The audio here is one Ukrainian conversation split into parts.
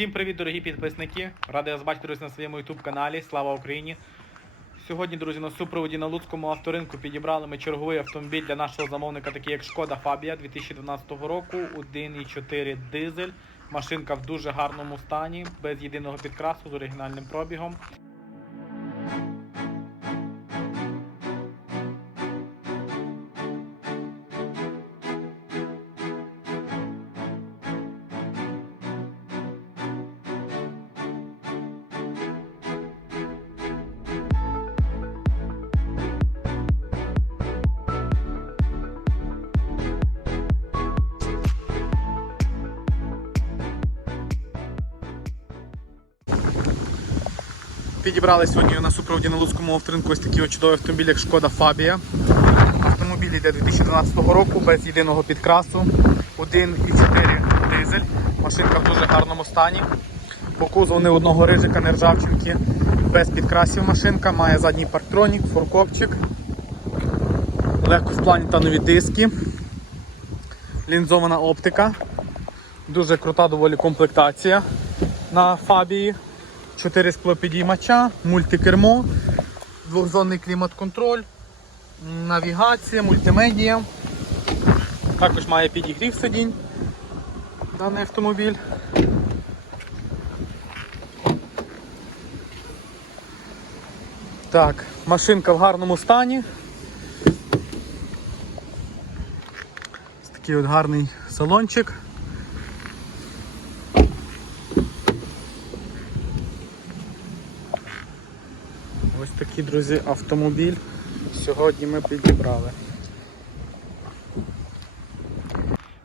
Всім привіт, дорогі підписники! Радий вас бачити на своєму YouTube каналі. Слава Україні! Сьогодні, друзі, на супроводі на Луцькому авторинку підібрали ми черговий автомобіль для нашого замовника, такий як Шкода Фабія 2012 року, 1,4 дизель. Машинка в дуже гарному стані, без єдиного підкрасу з оригінальним пробігом. Підібрали сьогодні на супроводі на Луцькому авторинку ось такий чудовий автомобіль, як Шкода Фабія. Автомобіль йде 2012 року без єдиного підкрасу. 1,4 дизель. Машинка в дуже гарному стані. По кузову одного рижика, не ржавчинки. Без підкрасів машинка, має задній парктронік, форкопчик. Легко спланітанові диски. Лінзована оптика. Дуже крута доволі комплектація на Фабії. 4 склопідіймача, мультикермо, двохзонний клімат-контроль, навігація, мультимедія. Також має підігрів сидінь даний автомобіль. Так, машинка в гарному стані. Ось такий от гарний салончик. Ось такий, друзі, автомобіль сьогодні ми підібрали.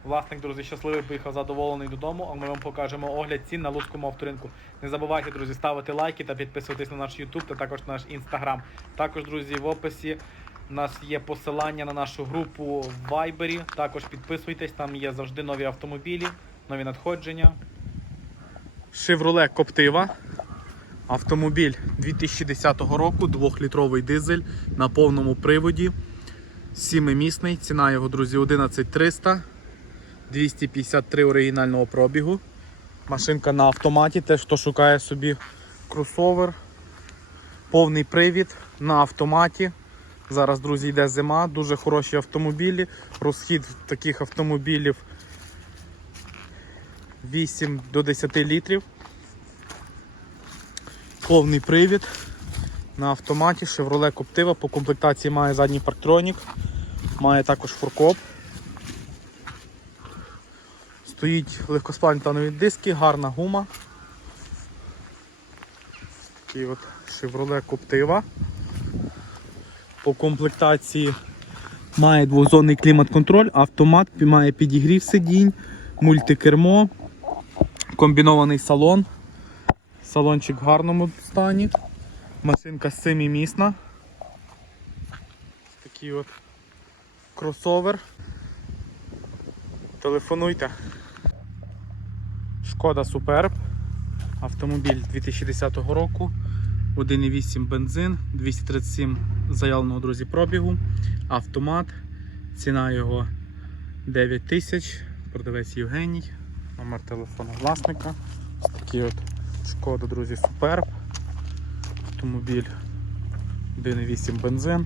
Власник, друзі, щасливий поїхав задоволений додому, а ми вам покажемо огляд цін на Луцькому авторинку. Не забувайте, друзі, ставити лайки та підписуватись на наш YouTube та також на наш Instagram. Також, друзі, в описі у нас є посилання на нашу групу в Viber. Також підписуйтесь, там є завжди нові автомобілі, нові надходження. Chevrolet Коптива. Автомобіль 2010 року, 2-літровий дизель на повному приводі. 7-місний. Ціна його, друзі, 11300. 253 оригінального пробігу. Машинка на автоматі, теж хто шукає собі кросовер. Повний привід на автоматі. Зараз, друзі, йде зима, дуже хороші автомобілі. Розхід таких автомобілів 8 до 10 літрів. Повний привід на автоматі Chevrolet Captiva. По комплектації має задній парктронік, має також фуркоп. Стоїть легкосплавні танові диски, гарна гума. Такий от Chevrolet Captiva. По комплектації має двозонний клімат-контроль, автомат, має підігрів сидінь, мультикермо, комбінований салон. Салончик в гарному стані. Машинка семимісна. Такий от кросовер. Телефонуйте. Шкода Суперб. Автомобіль 2010 року. 1,8 бензин, 237 заявленого друзі пробігу. Автомат. Ціна його 9 тисяч. Продавець Євгеній. Номер телефону власника. Такий от Шкода, друзі, Суперб. Автомобіль 1,8 бензин.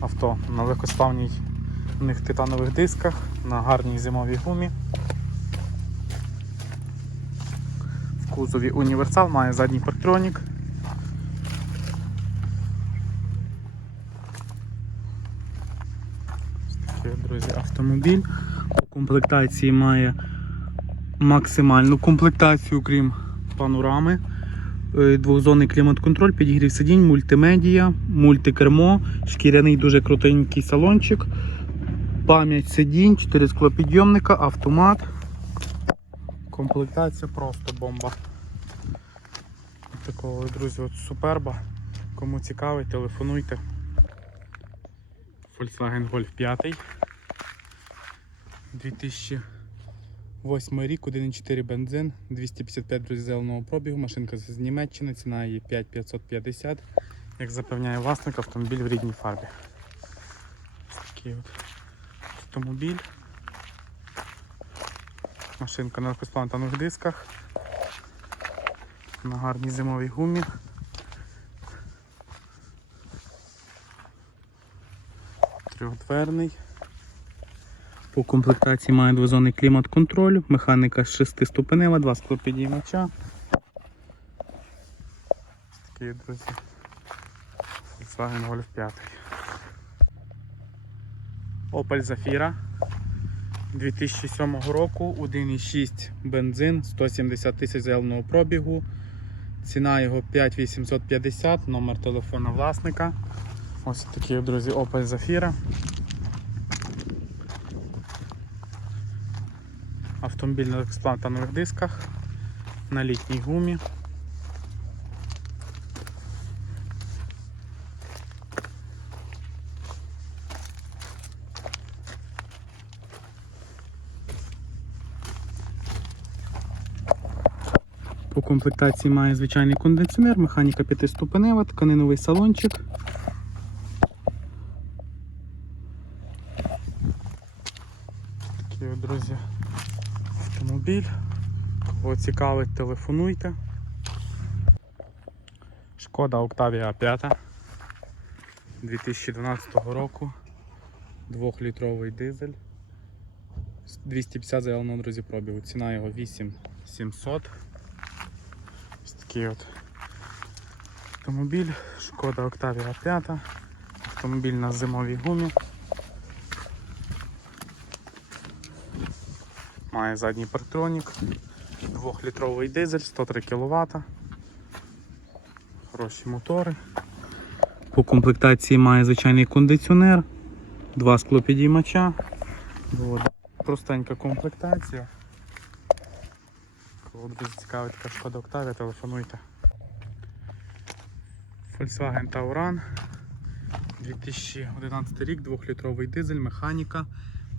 Авто на легкосплавній них титанових дисках, на гарній зимовій гумі. В кузові універсал, має задній парктронік. Ось друзі, автомобіль. По комплектації має максимальну комплектацію, крім панорами. Е, Двохзонний клімат-контроль, підігрів сидінь, мультимедія, мультикермо, шкіряний дуже крутенький салончик, пам'ять сидінь, 4 склопідйомника, автомат. Комплектація просто бомба. Такого, друзі, от суперба. Кому цікавий, телефонуйте. Volkswagen Golf 5. 2008 рік, 1,4 бензин, 255 друзі зеленого пробігу, машинка з Німеччини, ціна її 5550. Як запевняє власник, автомобіль в рідній фарбі. Такий от автомобіль. Машинка на легкосплантаних дисках. На гарній зимовій гумі. Трьохдверний. По комплектації має двозонний клімат-контроль, механіка 6 ступенева, два склопідіймача. Такі, друзі. Volkswagen Golf 5. Opel Zafira 2007 року, 1,6 бензин, 170 тисяч заявленого пробігу. Ціна його 5850, номер телефона власника. Ось такі, друзі, Opel Zafira. Автомобіль на експлуатанових дисках, на літній гумі. По комплектації має звичайний кондиціонер, механіка п'ятиступенева, тканиновий салончик. Такий от, друзі, автомобіль. Кого цікавить, телефонуйте. Шкода Octavia 5 2012 року. Двохлітровий дизель. 250 заявленого друзі пробігу. Ціна його 8700. Ось такий от автомобіль. Шкода Octavia 5. Автомобіль на зимовій гумі. Має задній парктронік. Двохлітровий дизель, 103 кВт. Хороші мотори. По комплектації має звичайний кондиціонер, два склопідіймача. Простенька комплектація. Кого друзі цікавить така шкода Octavia, телефонуйте. Volkswagen Tauran 2011 рік, 2-літровий дизель, механіка.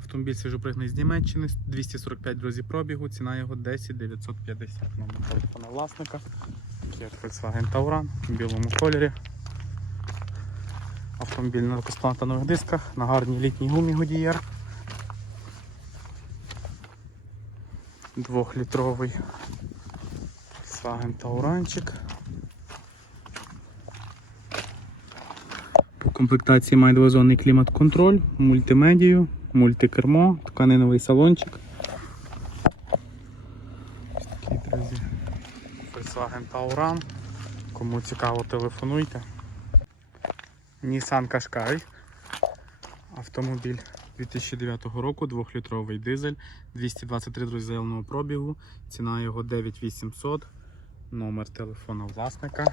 Автомобіль свіжопригнаний з Німеччини, 245 друзі пробігу, ціна його 10 950 номер телефона власника. От Volkswagen Tauran в білому кольорі. Автомобіль на легкосплантанових дисках, на гарній літній гумі Goodyear. Двохлітровий Volkswagen Tauranчик. По комплектації має двозонний клімат-контроль, мультимедію, мультикермо, тканиновий салончик. Ось такий, друзі. Volkswagen Tauran. Кому цікаво, телефонуйте. Nissan Qashqai. Автомобіль 2009 року, 2-літровий дизель, 223 друзі заявленого пробігу, ціна його 9800, номер телефону власника.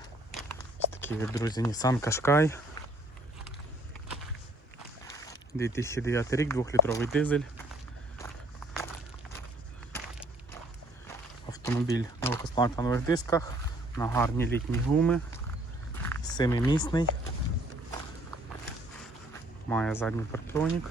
Ось такий, друзі, Nissan Qashqai. 2009 рік, 2-літровий дизель. Автомобіль на легкосплантанових дисках, на гарні літні гуми, семимісний. Має задній парктронік.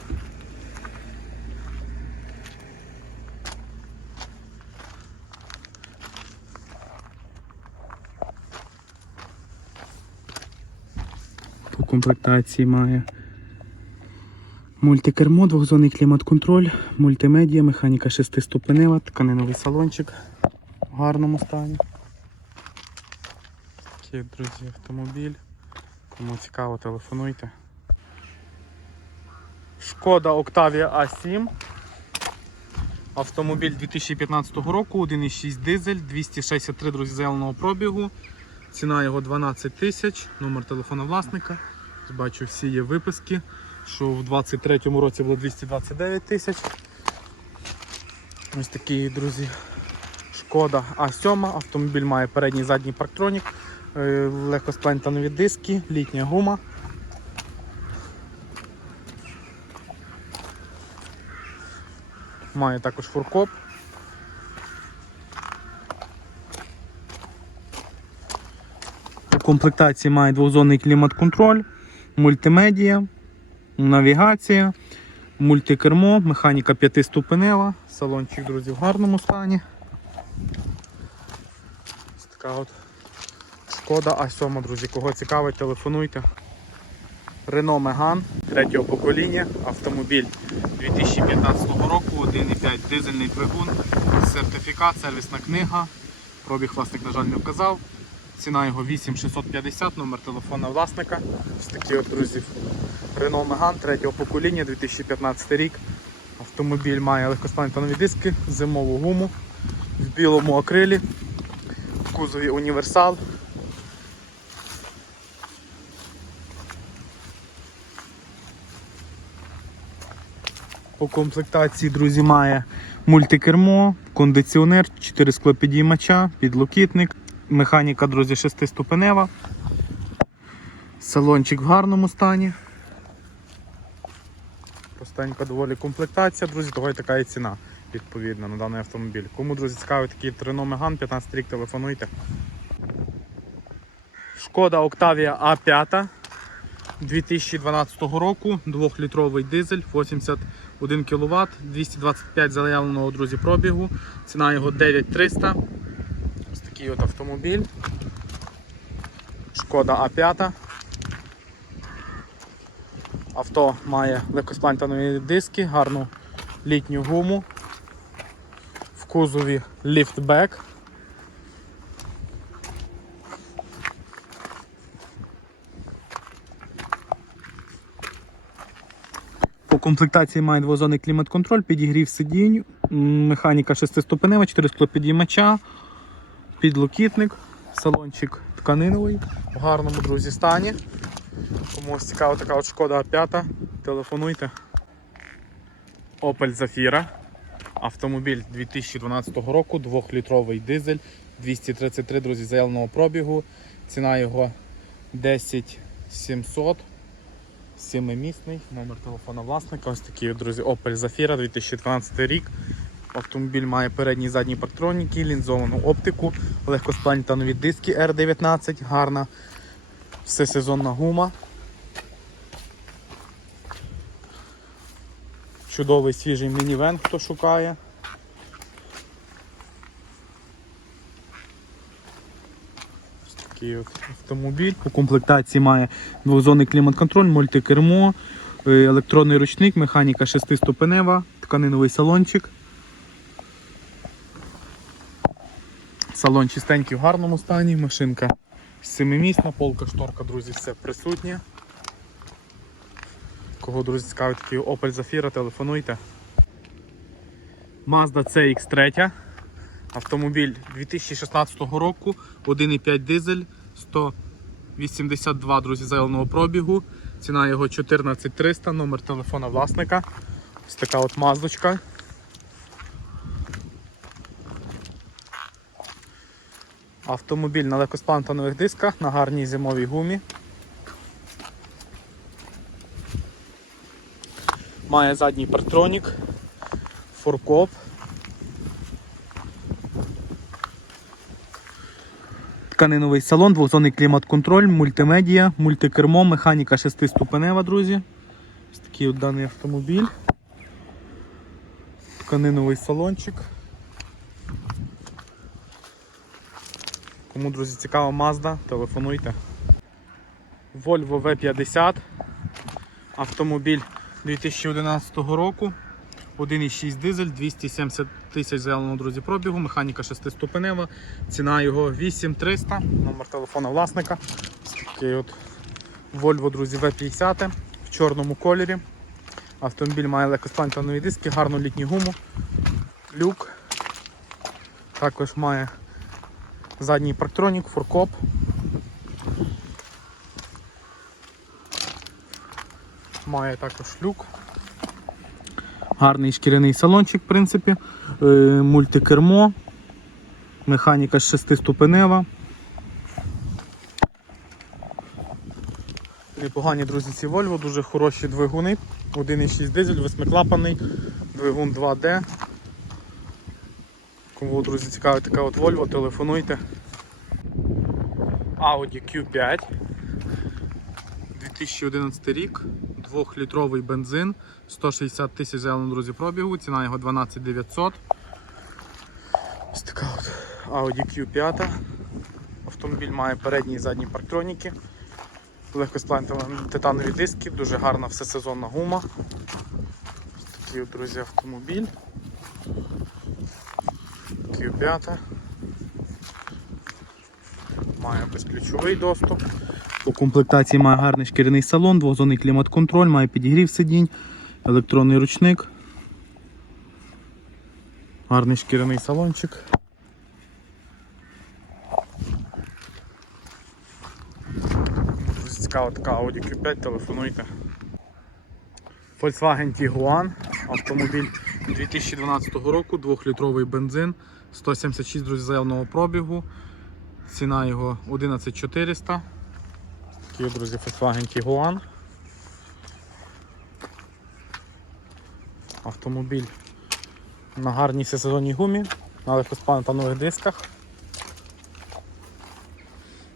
По комплектації має мультикермо, двохзонний клімат-контроль, мультимедіа, механіка шестиступенева, тканиновий салончик в гарному стані. Такий, друзі, автомобіль. Кому цікаво, телефонуйте. Шкода Octavia A7. Автомобіль 2015 року, 1,6 дизель, 263 друзі заявленого пробігу. Ціна його 12 тисяч, номер телефона власника. Бачу, всі є виписки, що в 23-му році було 229 тисяч. Ось такий, друзі, шкода А7. Автомобіль має передній задній парктронік, е, легкосплентанові диски, літня гума. Має також фуркоп. У комплектації має двозонний клімат-контроль, мультимедія, навігація, мультикермо, механіка п'ятиступенева, салончик, друзі, в гарному стані. Ось така от шкода А7, друзі. Кого цікавить, телефонуйте. Renault Megane третього покоління, автомобіль 2015 року, 1,5 дизельний двигун, сертифікат, сервісна книга. Пробіг власник, на жаль, не вказав. Ціна його 8650, номер телефона власника. Ось такі от, друзі, Renault Megane третього покоління, 2015 рік. Автомобіль має легкоспланетонові диски, зимову гуму в білому акрилі, в кузові універсал. По комплектації, друзі, має мультикермо, кондиціонер, 4 склопідіймача, підлокітник, механіка, друзі, 6-ступенева. Салончик в гарному стані. Простенька доволі комплектація, друзі, того й така і ціна відповідна на даний автомобіль. Кому, друзі, цікавий такий Renault Megane, 15 рік, телефонуйте. Шкода Octavia A5 2012 року, 2-літровий дизель, 81 кВт, 225 заявленого, друзі, пробігу. Ціна його 9300. Такий от автомобіль. Шкода А5. Авто має легкосплантанові диски, гарну літню гуму. В кузові ліфтбек. По комплектації має двозонний клімат-контроль, підігрів сидінь, механіка 6-ступенева, 4 склопідіймача, підлокітник, салончик тканиновий, в гарному друзі стані. Комусь цікава така от шкода А5, телефонуйте. Opel Zafira. Автомобіль 2012 року, 2-літровий дизель, 233 друзі, заявленого пробігу. Ціна його 10 700. Сімимісний, номер телефона власника. Ось такий, друзі, Opel Zafira 2012 рік. Автомобіль має передні і задні парктроніки, лінзовану оптику, легкоспланетанові диски R19, гарна всесезонна гума. Чудовий свіжий мінівен, хто шукає. Ось такий от автомобіль. По комплектації має двозонний клімат-контроль, мультикермо, е, електронний ручник, механіка 6-ступенева, тканиновий салончик. Салон чистенький в гарному стані, машинка семимісна, полка, шторка, друзі, все присутнє. Кого, друзі, цікавить такий Opel Zafira, телефонуйте. Mazda CX3. Автомобіль 2016 року, 1,5 дизель, 182, друзі, заявленого пробігу. Ціна його 14300, номер телефона власника. Ось така от маздочка. Автомобіль на легкосплантанових дисках, на гарній зимовій гумі. Має задній партронік, форкоп. Тканиновий салон, двозонний клімат-контроль, мультимедія, мультикермо, механіка 6-ступенева, друзі. Ось такий от даний автомобіль. Тканиновий салончик. Кому, друзі, цікава Mazda, телефонуйте. Volvo V50. Автомобіль 2011 року. 1,6 дизель, 270 тисяч заявленого, друзі, пробігу, механіка 6-ступенева, ціна його 8300, номер телефона власника. Такий от Volvo, друзі, V50 в чорному кольорі. Автомобіль має легкосплантанові диски, гарну літню гуму, люк. Також має задній парктронік, форкоп. Має також люк. Гарний шкіряний салончик, в принципі. Е, мультикермо. Механіка 6-ступенева. Непогані, друзі, ці Volvo, дуже хороші двигуни. 1,6 дизель, восьмиклапаний, двигун 2D. Кому, друзі, цікава така от Volvo, телефонуйте. Audi Q5. 2011 рік, 2-літровий бензин, 160 тисяч зеленого друзі пробігу, ціна його 12 900. Ось така от Audi Q5. Автомобіль має передні і задні парктроніки, легкосплантовані титанові диски, дуже гарна всесезонна гума. Ось такий друзі, автомобіль. Q5. Має безключовий доступ. У комплектації має гарний шкіряний салон, двохзонний клімат-контроль, має підігрів сидінь, електронний ручник. Гарний шкіряний салончик. Цікава така Audi Q5, телефонуйте. Volkswagen Tiguan, автомобіль 2012 року, 2-літровий бензин, 176 друзі, заявного пробігу. Ціна його 11400. Такий, друзі, Volkswagen Tiguan. Автомобіль на гарній всесезонній гумі, на легкоспантанових дисках.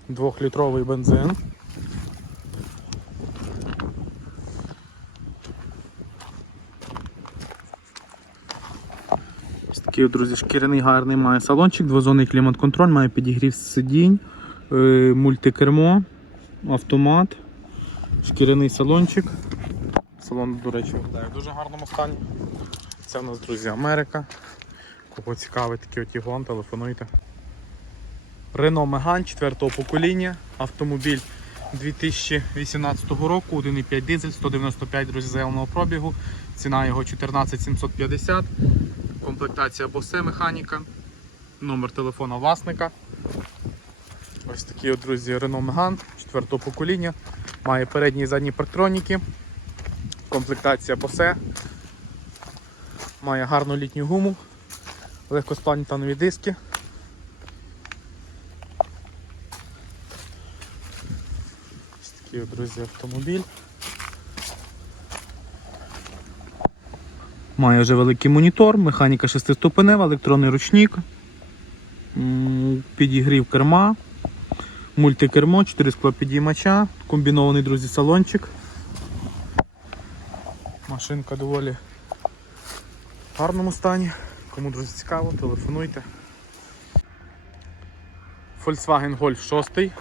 Двохлітровий бензин. Ось такий, друзі, шкіряний гарний має салончик, двозонний клімат-контроль, має підігрів сидінь, е, мультикермо, автомат, шкіряний салончик. Салон, до речі, виглядає в дуже гарному стані. Це в нас, друзі, Америка. Кого цікавий такий от Тігуан, телефонуйте. Renault Megane 4 покоління, автомобіль 2018 року, 1,5 дизель, 195 друзі, заявленого пробігу, ціна його 14750, комплектація Bose механіка, номер телефона власника. Ось такий от, друзі, Renault Megane 4 покоління, має передні і задні парктроніки, комплектація Bose, має гарну літню гуму, легкосплавні танові диски. Ось такий, от, друзі, автомобіль. Має вже великий монітор, механіка 6-ступенева, електронний ручник, підігрів керма, мультикермо, 4 склопідіймача, комбінований, друзі, салончик. Машинка доволі в гарному стані. Кому, друзі, цікаво, телефонуйте. Volkswagen Golf 6.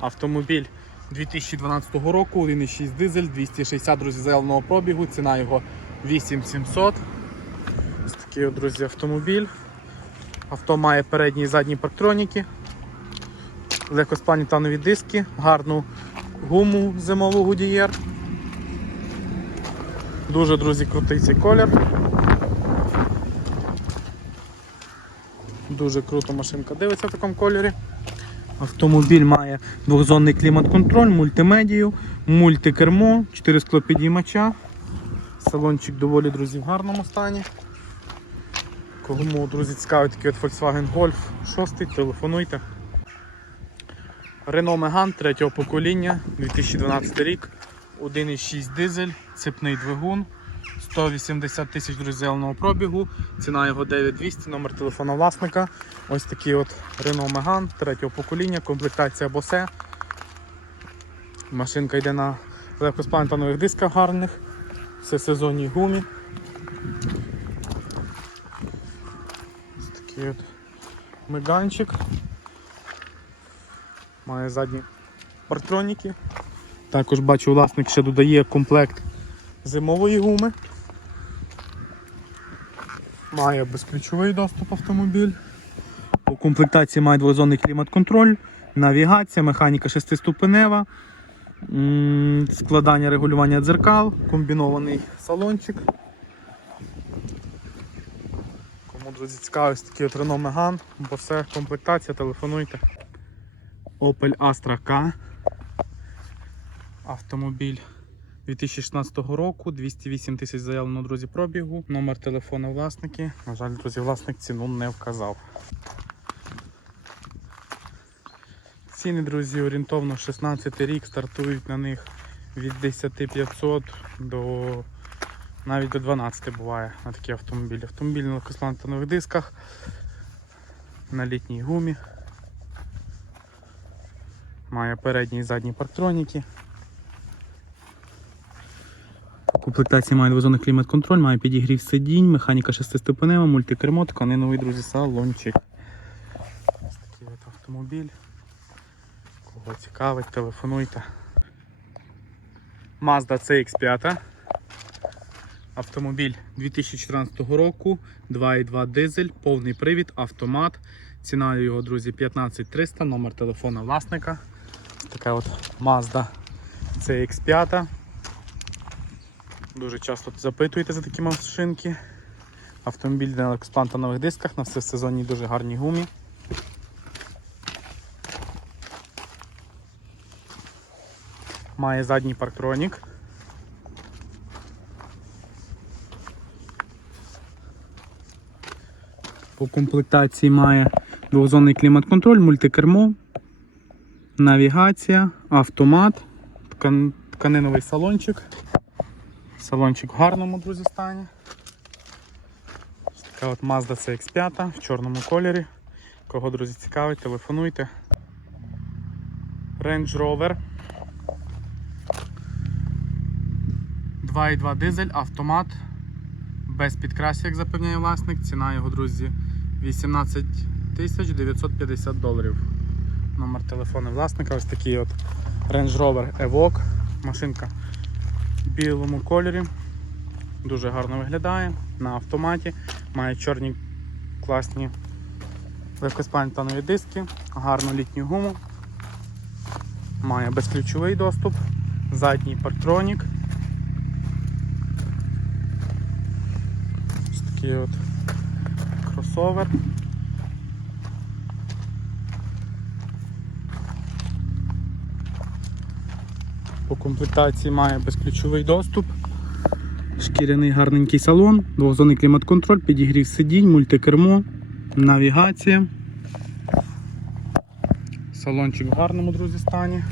Автомобіль 2012 року, 1,6 дизель, 260 друзі, заявленого пробігу, ціна його 8700. Ось такий, друзі, автомобіль. Авто має передні і задні парктроніки, легкоспальні танові диски, гарну гуму зимову Goodyear. Дуже, друзі, крутий цей колір. Дуже круто машинка дивиться в такому кольорі. Автомобіль має двохзонний клімат-контроль, мультимедію, мультикермо, 4 склопідіймача. Салончик доволі, друзі, в гарному стані. Кому, друзі, цікавий такий от Volkswagen Golf 6, телефонуйте. Renault Megane 3 покоління, 2012 рік, 1,6 дизель, цепний двигун, 180 тисяч зеленого пробігу, ціна його 9200, номер телефона власника. Ось такий от Renault Megane 3 покоління, комплектація Bose. Машинка йде на легкосплантанових дисках гарних, все сезонній гумі. Ось такий от меганчик. Має задні партроніки. Також бачу, власник ще додає комплект зимової гуми. Має безключовий доступ автомобіль. У комплектації має двозонний клімат-контроль, навігація, механіка шестиступенева, складання регулювання дзеркал, комбінований салончик. Кому, друзі, цікавий такий от Renault Megane, бо все комплектація, телефонуйте. Opel Astra K. Автомобіль 2016 року, 208 тисяч заявлено, друзі, пробігу. Номер телефону власники. На жаль, друзі, власник ціну не вказав. Ціни, друзі, орієнтовно 16 рік, стартують на них від 10 500 до навіть до 12 буває на такі автомобілі. Автомобіль на легкосплантанових дисках, на літній гумі. Має передні і задні парктроніки. У комплектації має двозонний клімат-контроль, має підігрів сидінь, механіка шестиступенева, мультикермо, тканиновий, друзі, салончик. Ось такий от автомобіль. Кого цікавить, телефонуйте. Mazda CX5. Автомобіль 2014 року, 2,2 дизель, повний привід, автомат. Ціна його, друзі, 15300, номер телефона власника. Така от Mazda CX5. Дуже часто запитуєте за такі машинки. Автомобіль на експлантанових дисках, на всесезонній дуже гарній гумі. Має задній парктронік. По комплектації має двохзонний клімат-контроль, мультикермо, навігація, автомат, ткан- тканиновий салончик. Салончик в гарному, друзі, стані. Така от Mazda CX5 в чорному кольорі. Кого, друзі, цікавить, телефонуйте. Range Rover. 2,2 дизель, автомат. Без підкрасів, як запевняє власник. Ціна його, друзі, 18 тисяч 950 доларів. Номер телефону власника. Ось такий от Range Rover Evoque. Машинка в білому кольорі. Дуже гарно виглядає на автоматі. Має чорні класні легкоспланетанові диски, гарну літню гуму. Має безключовий доступ, задній парктронік. Ось такий от кросовер. По комплектації має безключовий доступ, шкіряний гарненький салон, двохзонний клімат-контроль, підігрів сидінь, мультикермо, навігація. Салончик в гарному, друзі, стані.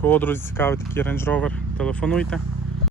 Кого, друзі, цікавить такий Range Rover, телефонуйте.